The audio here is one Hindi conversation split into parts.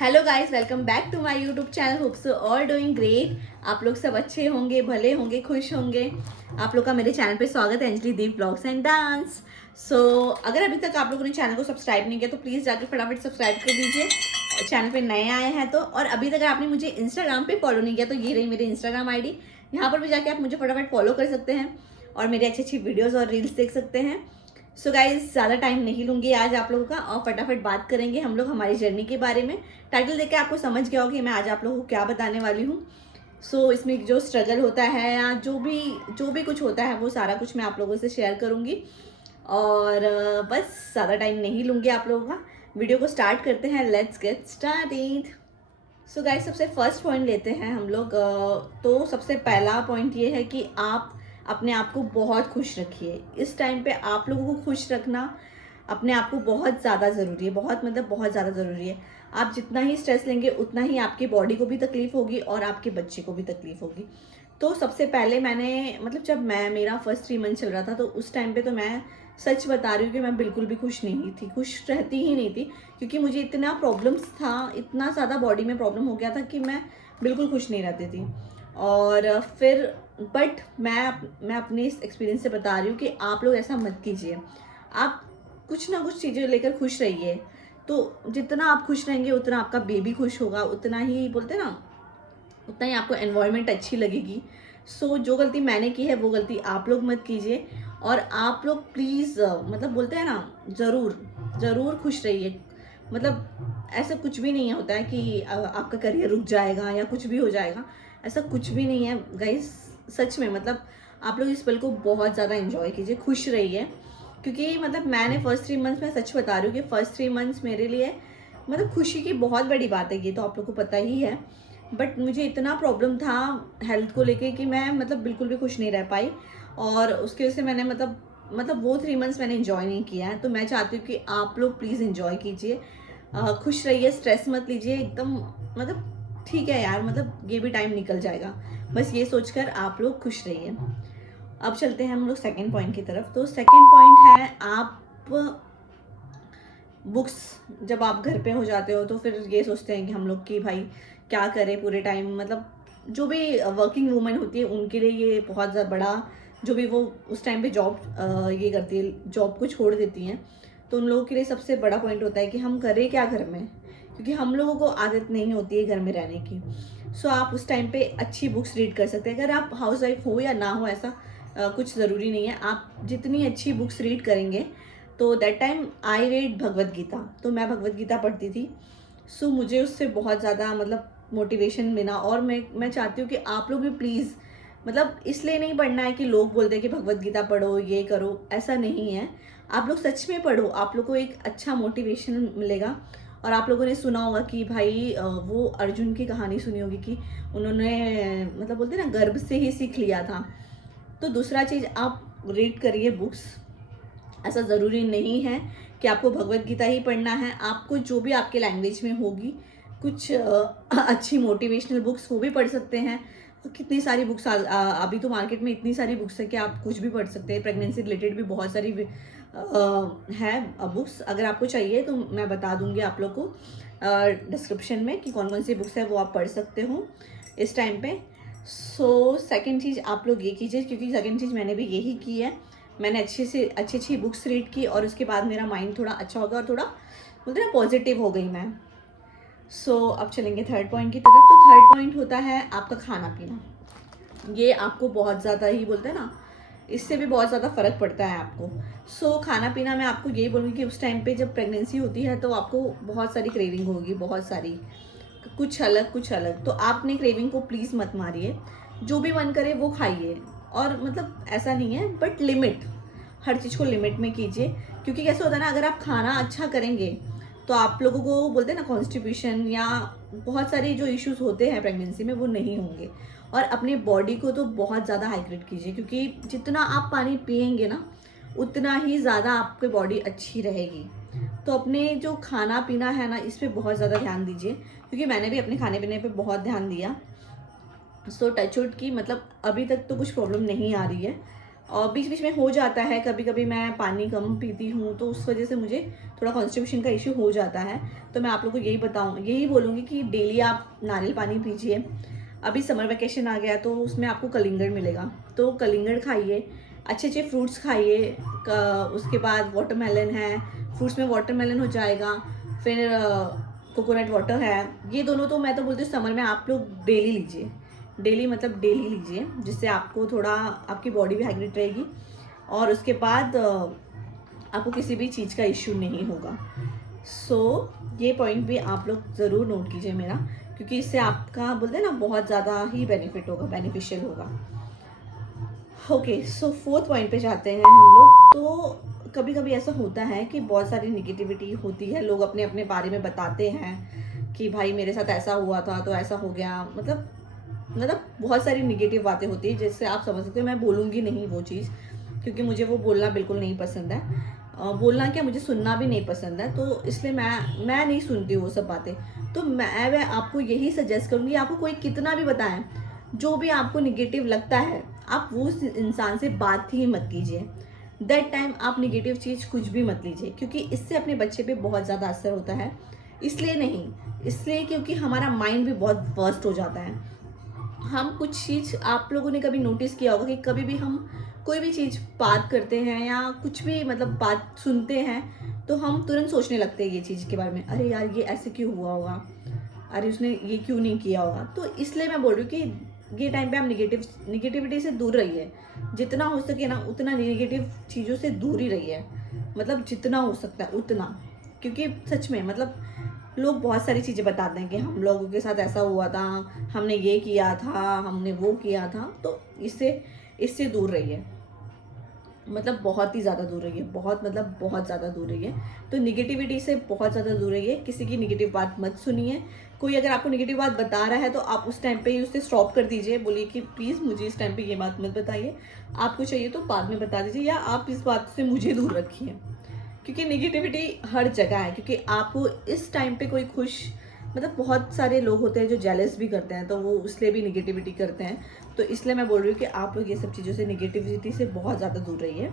Hello guys, welcome back to my YouTube channel. Hope so all doing great. आप लोग सब अच्छे होंगे, भले होंगे, खुश होंगे। आप लोग का मेरे चैनल पे स्वागत है, अंजलि दीप ब्लॉग्स एंड डांस। सो अगर अभी तक आप लोगों ने चैनल को सब्सक्राइब नहीं किया तो प्लीज़ जाकर फटाफट सब्सक्राइब कर दीजिए। और चैनल पे नए आए हैं तो, और अभी तक अगर आपने मुझे इंस्टाग्राम पे फॉलो नहीं किया तो ये रही मेरी इंस्टाग्राम ID। यहाँ पर भी जाके आप मुझे फटाफट फॉलो कर सकते हैं और मेरी अच्छी अच्छी वीडियोज़ और रील्स देख सकते हैं। सो गाइज, ज़्यादा टाइम नहीं लूँगी आज आप लोगों का और फटाफट बात करेंगे हम लोग हमारी जर्नी के बारे में। टाइटल देख के आपको समझ गया होगा कि मैं आज आप लोगों को क्या बताने वाली हूँ। सो इसमें जो स्ट्रगल होता है या जो भी कुछ होता है वो सारा कुछ मैं आप लोगों से शेयर करूँगी। और बस ज़्यादा टाइम नहीं लूँगी आप लोगों का। वीडियो को स्टार्ट करते हैं, let's get started. So guys, सबसे फर्स्ट पॉइंट लेते हैं हम लोग। तो सबसे पहला पॉइंट ये है कि आप अपने आप को बहुत खुश रखिए। इस टाइम पे आप लोगों को खुश रखना अपने आप को बहुत ज़्यादा ज़रूरी है, बहुत ज़्यादा ज़रूरी है। आप जितना ही स्ट्रेस लेंगे उतना ही आपकी बॉडी को भी तकलीफ़ होगी और आपके बच्चे को भी तकलीफ़ होगी। तो सबसे पहले मैंने जब मेरा फर्स्ट 3 मंथ चल रहा था तो उस टाइम पे तो मैं सच बता रही हूँ कि मैं बिल्कुल भी खुश नहीं थी, खुश रहती ही नहीं थी। क्योंकि मुझे इतना प्रॉब्लम्स था, इतना ज़्यादा बॉडी में प्रॉब्लम हो गया था कि मैं बिल्कुल खुश नहीं रहती थी। और फिर बट मैं अपने इस एक्सपीरियंस से बता रही हूँ कि आप लोग ऐसा मत कीजिए। आप कुछ ना कुछ चीज़ें लेकर खुश रहिए। तो जितना आप खुश रहेंगे उतना आपका बेबी खुश होगा, उतना ही बोलते ना, उतना ही आपको एनवायरनमेंट अच्छी लगेगी। सो जो गलती मैंने की है वो गलती आप लोग मत कीजिए। और आप लोग प्लीज़ बोलते हैं ना, ज़रूर खुश रहिए। ऐसा कुछ भी नहीं होता है कि आपका करियर रुक जाएगा या कुछ भी हो जाएगा। ऐसा कुछ भी नहीं है गाइस। सच में आप लोग इस पल को बहुत ज़्यादा एंजॉय कीजिए, खुश रहिए। क्योंकि मैंने फर्स्ट 3 मंथ्स में सच बता रही हूँ कि फर्स्ट 3 मंथ्स मेरे लिए खुशी की बहुत बड़ी बात है। ये तो आप लोग को पता ही है। बट मुझे इतना प्रॉब्लम था हेल्थ को लेके कि मैं बिल्कुल भी खुश नहीं रह पाई। और उसकी वजह से मैंने वो 3 मंथ्स मैंने इन्जॉय नहीं किया है। तो मैं चाहती हूँ कि आप लोग प्लीज़ इन्जॉय कीजिए, खुश रहिए, स्ट्रेस मत लीजिए एकदम। ठीक है यार, ये भी टाइम निकल जाएगा। बस ये सोचकर आप लोग खुश रहिए। अब चलते हैं हम लोग सेकंड पॉइंट की तरफ। तो सेकंड पॉइंट है, आप बुक्स, जब आप घर पे हो जाते हो तो फिर ये सोचते हैं कि हम लोग कि भाई क्या करें पूरे टाइम। जो भी वर्किंग वूमेन होती है उनके लिए ये बहुत ज़्यादा बड़ा, जो भी वो उस टाइम पे जॉब ये करती है, जॉब को छोड़ देती हैं, तो उन लोगों के लिए सबसे बड़ा पॉइंट होता है कि हम करें क्या घर में। क्योंकि हम लोगों को आदत नहीं होती है घर में रहने की। सो आप उस टाइम पे अच्छी बुक्स रीड कर सकते हैं। अगर आप हाउस वाइफ हो या ना हो, ऐसा कुछ ज़रूरी नहीं है। आप जितनी अच्छी बुक्स रीड करेंगे, तो that time I read Bhagavad Gita. तो मैं भगवत गीता पढ़ती थी। सो मुझे उससे बहुत ज़्यादा मोटिवेशन मिला। और मैं चाहती हूँ कि आप लोग भी प्लीज़, इसलिए नहीं पढ़ना है कि लोग बोलते हैं कि भगवत गीता पढ़ो, ये करो, ऐसा नहीं है। आप लोग सच में पढ़ो, आप लोग को एक अच्छा मोटिवेशन मिलेगा। और आप लोगों ने सुना होगा कि भाई वो अर्जुन की कहानी सुनी होगी कि उन्होंने बोलते हैं ना, गर्भ से ही सीख लिया था। तो दूसरा चीज़, आप रीड करिए बुक्स। ऐसा ज़रूरी नहीं है कि आपको भगवत गीता ही पढ़ना है। आपको जो भी आपके लैंग्वेज में होगी, कुछ अच्छी मोटिवेशनल बुक्स वो भी पढ़ सकते हैं। कितनी सारी बुक्स अभी तो मार्केट में इतनी सारी बुक्स है कि आप कुछ भी पढ़ सकते हैं। प्रेगनेंसी रिलेटेड भी बहुत सारी है बुक्स। अगर आपको चाहिए तो मैं बता दूंगी आप लोग को डिस्क्रिप्शन में कि कौन कौन सी बुक्स है, वो आप पढ़ सकते हो इस टाइम पे। सो सेकेंड चीज़ आप लोग ये कीजिए, क्योंकि सेकेंड चीज़ मैंने भी यही की है। मैंने अच्छी बुक्स रीड की और उसके बाद मेरा माइंड थोड़ा अच्छा हो गया और थोड़ा बोलते ना पॉजिटिव हो गई मैं। सो अब चलेंगे थर्ड पॉइंट की तरफ। तो थर्ड पॉइंट होता है आपका खाना पीना। ये आपको बहुत ज़्यादा ही बोलते हैं ना, इससे भी बहुत ज़्यादा फ़र्क पड़ता है आपको। सो खाना पीना मैं आपको यही बोलूँगी कि उस टाइम पे जब प्रेगनेंसी होती है तो आपको बहुत सारी क्रेविंग होगी, बहुत सारी, कुछ अलग। तो आप अपनी क्रेविंग को प्लीज़ मत मारिए। जो भी मन करे वो खाइए। और ऐसा नहीं है, बट लिमिट, हर चीज़ को लिमिट में कीजिए। क्योंकि कैसे होता है ना, अगर आप खाना अच्छा करेंगे तो आप लोगों को बोलते हैं ना कॉन्स्टिपेशन या बहुत सारे जो इश्यूज होते हैं प्रेगनेंसी में वो नहीं होंगे। और अपने बॉडी को तो बहुत ज़्यादा हाइड्रेट कीजिए, क्योंकि जितना आप पानी पिएंगे ना उतना ही ज़्यादा आपकी बॉडी अच्छी रहेगी। तो अपने जो खाना पीना है ना, इस पर बहुत ज़्यादा ध्यान दीजिए। क्योंकि मैंने भी अपने खाने पीने पे बहुत ध्यान दिया। सो टचवुड की अभी तक तो कुछ प्रॉब्लम नहीं आ रही है। और बीच बीच में हो जाता है, कभी कभी मैं पानी कम पीती हूँ तो उस वजह से मुझे थोड़ा कॉन्स्टिपेशन का इशू हो जाता है। तो मैं आप लोग को यही बोलूँगी कि डेली आप नारियल पानी पीजिए। अभी समर वेकेशन आ गया तो उसमें आपको कलिंगड़ मिलेगा, तो कलिंगड़ खाइए, अच्छे अच्छे फ्रूट्स खाइए। उसके बाद वाटरमेलन है, फ्रूट्स में वाटरमेलन हो जाएगा, फिर कोकोनट वाटर है। ये दोनों तो मैं तो बोलती हूँ समर में आप लोग डेली लीजिए, डेली मतलब डेली लीजिए, जिससे आपको थोड़ा आपकी बॉडी भी हाइड्रेट रहेगी और उसके बाद आपको किसी भी चीज़ का इश्यू नहीं होगा। ये पॉइंट भी आप लोग ज़रूर नोट कीजिए मेरा, क्योंकि इससे आपका बोलते हैं ना बहुत ज़्यादा ही बेनिफिट होगा, बेनिफिशियल होगा। ओके, सो 4th पॉइंट पे जाते हैं हम लोग। तो कभी कभी ऐसा होता है कि बहुत सारी निगेटिविटी होती है, लोग अपने अपने बारे में बताते हैं कि भाई मेरे साथ ऐसा हुआ था तो ऐसा हो गया, मतलब बहुत सारी निगेटिव बातें होती है, जिससे आप समझ सकते हो। मैं बोलूँगी नहीं वो चीज़, क्योंकि मुझे वो बोलना बिल्कुल नहीं पसंद है। बोलना क्या, मुझे सुनना भी नहीं पसंद है, तो इसलिए मैं नहीं सुनती वो सब बातें। तो मैं आपको यही सजेस्ट करूँगी, आपको कोई कितना भी बताएं, जो भी आपको निगेटिव लगता है आप वो इंसान से बात ही मत कीजिए। दैट टाइम आप निगेटिव चीज़ कुछ भी मत लीजिए, क्योंकि इससे अपने बच्चे पे बहुत ज़्यादा असर होता है। इसलिए क्योंकि हमारा माइंड भी बहुत वर्स्ट हो जाता है। हम कुछ चीज़, आप लोगों ने कभी नोटिस किया होगा कि कभी भी हम कोई भी चीज़ बात करते हैं या कुछ भी मतलब बात सुनते हैं तो हम तुरंत सोचने लगते हैं ये चीज़ के बारे में, अरे यार ये ऐसे क्यों हुआ होगा, अरे उसने ये क्यों नहीं किया होगा। तो इसलिए मैं बोल रही हूँ कि ये टाइम पे हम निगेटिविटी से दूर रहिए, जितना हो सके ना उतना निगेटिव चीज़ों से दूर ही रहिए, मतलब जितना हो सकता है उतना। क्योंकि सच में मतलब लोग बहुत सारी चीज़ें बताते हैं कि हम लोगों के साथ ऐसा हुआ था, हमने ये किया था, हमने वो किया था। तो इससे दूर रहिए, मतलब बहुत ही ज़्यादा दूर रहिए, बहुत ज़्यादा दूर रहिए। तो निगेटिविटी से बहुत ज़्यादा दूर रहिए, किसी की निगेटिव बात मत सुनिए। कोई अगर आपको निगेटिव बात बता रहा है तो आप उस टाइम पे ही उसे स्टॉप कर दीजिए, बोलिए कि प्लीज़ मुझे इस टाइम पे ये बात मत बताइए, आपको चाहिए तो बाद में बता दीजिए, या आप इस बात से मुझे दूर रखिए। क्योंकि निगेटिविटी हर जगह है, क्योंकि आपको इस टाइम पे कोई खुश, मतलब बहुत सारे लोग होते हैं जो जेलस भी करते हैं, तो वो इसलिए भी निगेटिविटी करते हैं। तो इसलिए मैं बोल रही हूँ कि आप लोग ये सब चीज़ों से, निगेटिविटी से बहुत ज़्यादा दूर रहिए।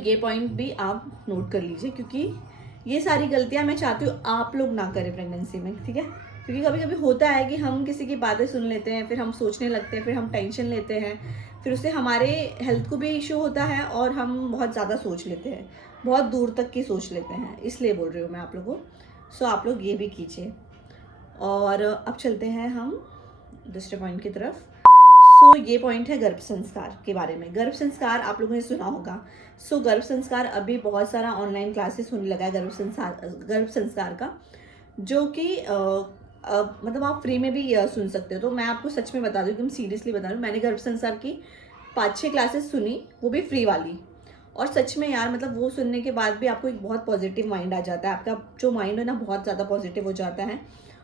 ये पॉइंट भी आप नोट कर लीजिए, क्योंकि ये सारी गलतियाँ मैं चाहती हूँ आप लोग ना करें प्रेगनेंसी में, ठीक है। क्योंकि कभी कभी होता है कि हम किसी की बातें सुन लेते हैं, फिर हम सोचने लगते हैं, फिर हम टेंशन लेते हैं, फिर उससे हमारे हेल्थ को भी इशू होता है और हम बहुत ज़्यादा सोच लेते हैं, बहुत दूर तक की सोच लेते हैं। इसलिए बोल रही हूँ मैं आप लोगों को। आप लोग ये भी कीजिए। और अब चलते हैं हम दूसरे पॉइंट की तरफ। ये पॉइंट है गर्भ संस्कार के बारे में। गर्भ संस्कार आप लोगों ने सुना होगा। गर्भ संस्कार अभी बहुत सारा ऑनलाइन क्लासेस होने लगा है गर्भ संस्कार का, जो कि मतलब आप फ्री में भी सुन सकते हो। तो मैं आपको सच में बता दूँ, एकदम सीरियसली बता रही हूँ, मैंने गर्भ संस्कार की 5-6 क्लासेस सुनी, वो भी फ्री वाली। और सच में यार, मतलब वो सुनने के बाद भी आपको एक बहुत पॉजिटिव माइंड आ जाता है, आपका जो माइंड है ना बहुत ज़्यादा पॉजिटिव हो जाता है,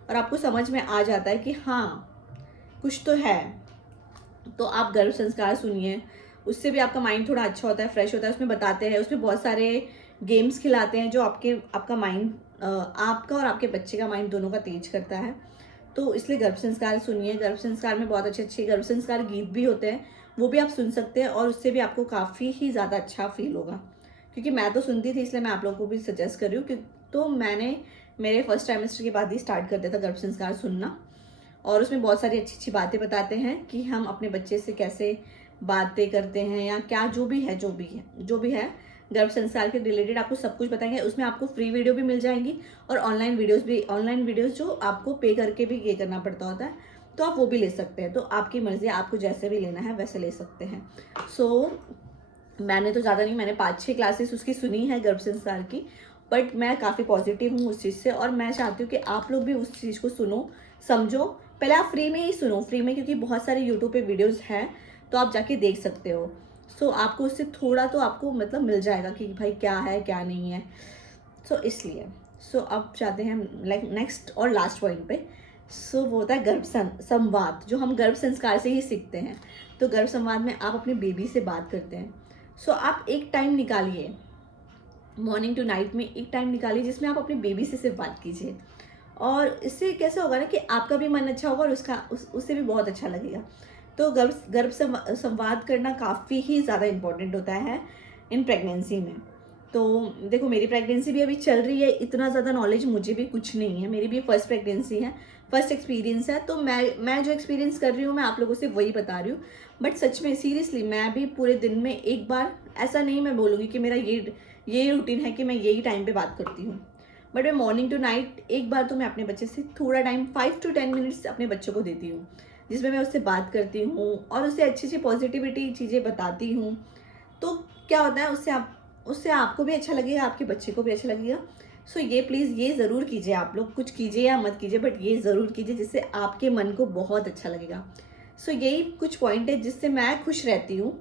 और आपको समझ में आ जाता है कि हाँ कुछ तो है। तो आप गर्भ संस्कार सुनिए, उससे भी आपका माइंड थोड़ा अच्छा होता है, फ्रेश होता है। उसमें बताते हैं, उसमें बहुत सारे गेम्स खिलाते हैं जो आपका माइंड, आपका और आपके बच्चे का माइंड दोनों का तेज करता है। तो इसलिए गर्भ संस्कार सुनिए। गर्भ संस्कार में बहुत अच्छे अच्छे गर्भ संस्कार गीत भी होते हैं, वो भी आप सुन सकते हैं, और उससे भी आपको काफ़ी ही ज़्यादा अच्छा फील होगा। क्योंकि मैं तो सुनती थी, इसलिए मैं आप लोगों को भी सजेस्ट कर रही हूँ। तो मैंने मेरे फर्स्ट ट्राइमेस्टर के बाद ही स्टार्ट कर दिया था गर्भ संस्कार सुनना। और उसमें बहुत सारी अच्छी अच्छी बातें बताते हैं कि हम अपने बच्चे से कैसे बातें करते हैं, या क्या जो भी है गर्भ संस्कार के रिलेटेड आपको सब कुछ बताएंगे। उसमें आपको फ्री वीडियो भी मिल जाएंगी और ऑनलाइन वीडियोस जो आपको पे करके भी ये करना पड़ता होता है, तो आप वो भी ले सकते हैं। तो आपकी मर्जी, आपको जैसे भी लेना है वैसे ले सकते हैं। मैंने तो ज़्यादा नहीं, मैंने 5-6 क्लासेस उसकी सुनी है गर्भ संस्कार की, बट मैं काफ़ी पॉजिटिव हूँ उस चीज़ से, और मैं चाहती हूँ कि आप लोग भी उस चीज़ को सुनो, समझो। पहले आप फ्री में ही सुनो, फ्री में, क्योंकि बहुत सारे यूट्यूब पे वीडियोस हैं, तो आप जाके देख सकते हो। आपको उससे थोड़ा तो आपको मतलब मिल जाएगा कि भाई क्या है क्या नहीं है। इसलिए अब जाते हैं लाइक नेक्स्ट और लास्ट पॉइंट पे। वो होता है गर्भ संवाद, जो हम गर्भ संस्कार से ही सीखते हैं। तो गर्भ संवाद में आप अपने बेबी से बात करते हैं। आप एक टाइम निकालिए, मॉर्निंग टू नाइट में एक टाइम निकालिए, जिसमें आप अपने बेबी से सिर्फ बात कीजिए। और इससे कैसे होगा ना कि आपका भी मन अच्छा होगा और उससे भी बहुत अच्छा लगेगा। तो गर्भ संवाद करना काफ़ी ही ज़्यादा इम्पोर्टेंट होता है इन प्रेगनेंसी में। तो देखो मेरी प्रेगनेंसी भी अभी चल रही है, इतना ज़्यादा नॉलेज मुझे भी कुछ नहीं है, मेरी भी फर्स्ट प्रेगनेंसी है, फर्स्ट एक्सपीरियंस है। तो मैं जो एक्सपीरियंस कर रही हूँ मैं आप लोगों से वही बता रही हूँ। बट सच में सीरियसली मैं भी पूरे दिन में एक बार, ऐसा नहीं मैं बोलूँगी कि मेरा ये रूटीन है कि मैं यही टाइम पे बात करती हूँ, बट मैं मॉर्निंग टू नाइट एक बार तो मैं अपने बच्चे से थोड़ा टाइम 5 to 10 मिनट्स अपने बच्चों को देती हूँ, जिसमें मैं उससे बात करती हूँ और उसे अच्छी अच्छी पॉजिटिविटी चीज़ें बताती हूँ। तो क्या होता है, उससे आपको भी अच्छा लगेगा, आपके बच्चे को भी अच्छा लगेगा। सो ये प्लीज़ ये ज़रूर कीजिए, आप लोग कुछ कीजिए या मत कीजिए, बट ये ज़रूर कीजिए जिससे आपके मन को बहुत अच्छा लगेगा। सो यही कुछ पॉइंट है जिससे मैं खुश रहती हूँ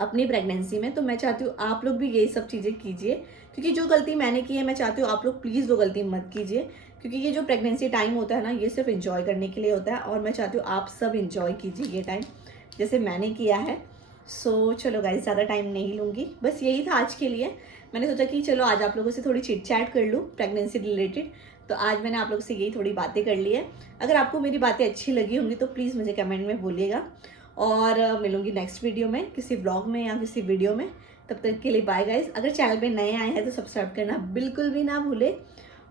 अपनी प्रेगनेंसी में। तो मैं चाहती हूँ आप लोग भी यही सब चीज़ें कीजिए, क्योंकि जो गलती मैंने की है मैं चाहती हूँ आप लोग प्लीज़ वो गलती मत कीजिए, क्योंकि ये जो प्रेगनेंसी टाइम होता है ना, ये सिर्फ इंजॉय करने के लिए होता है और मैं चाहती हूँ आप सब इंजॉय कीजिए ये टाइम जैसे मैंने किया है। सो चलो गाइस, ज़्यादा टाइम नहीं लूँगी, बस यही था आज के लिए। मैंने सोचा कि चलो आज आप लोगों से थोड़ी चिट चैट कर लूँ प्रेगनेंसी रिलेटेड, तो आज मैंने आप लोगों से यही थोड़ी बातें कर ली है। अगर आपको मेरी बातें अच्छी लगी होंगी तो प्लीज़ मुझे कमेंट में बोलिएगा, और मिलूंगी नेक्स्ट वीडियो में, किसी ब्लॉग में या किसी वीडियो में। तब तक के लिए बाय गाइस। अगर चैनल पे नए आए हैं तो सब्सक्राइब करना बिल्कुल भी ना भूले,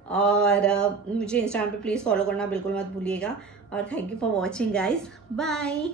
और मुझे इंस्टाग्राम पे प्लीज़ फॉलो करना बिल्कुल मत भूलिएगा। और thank you for watching guys, bye.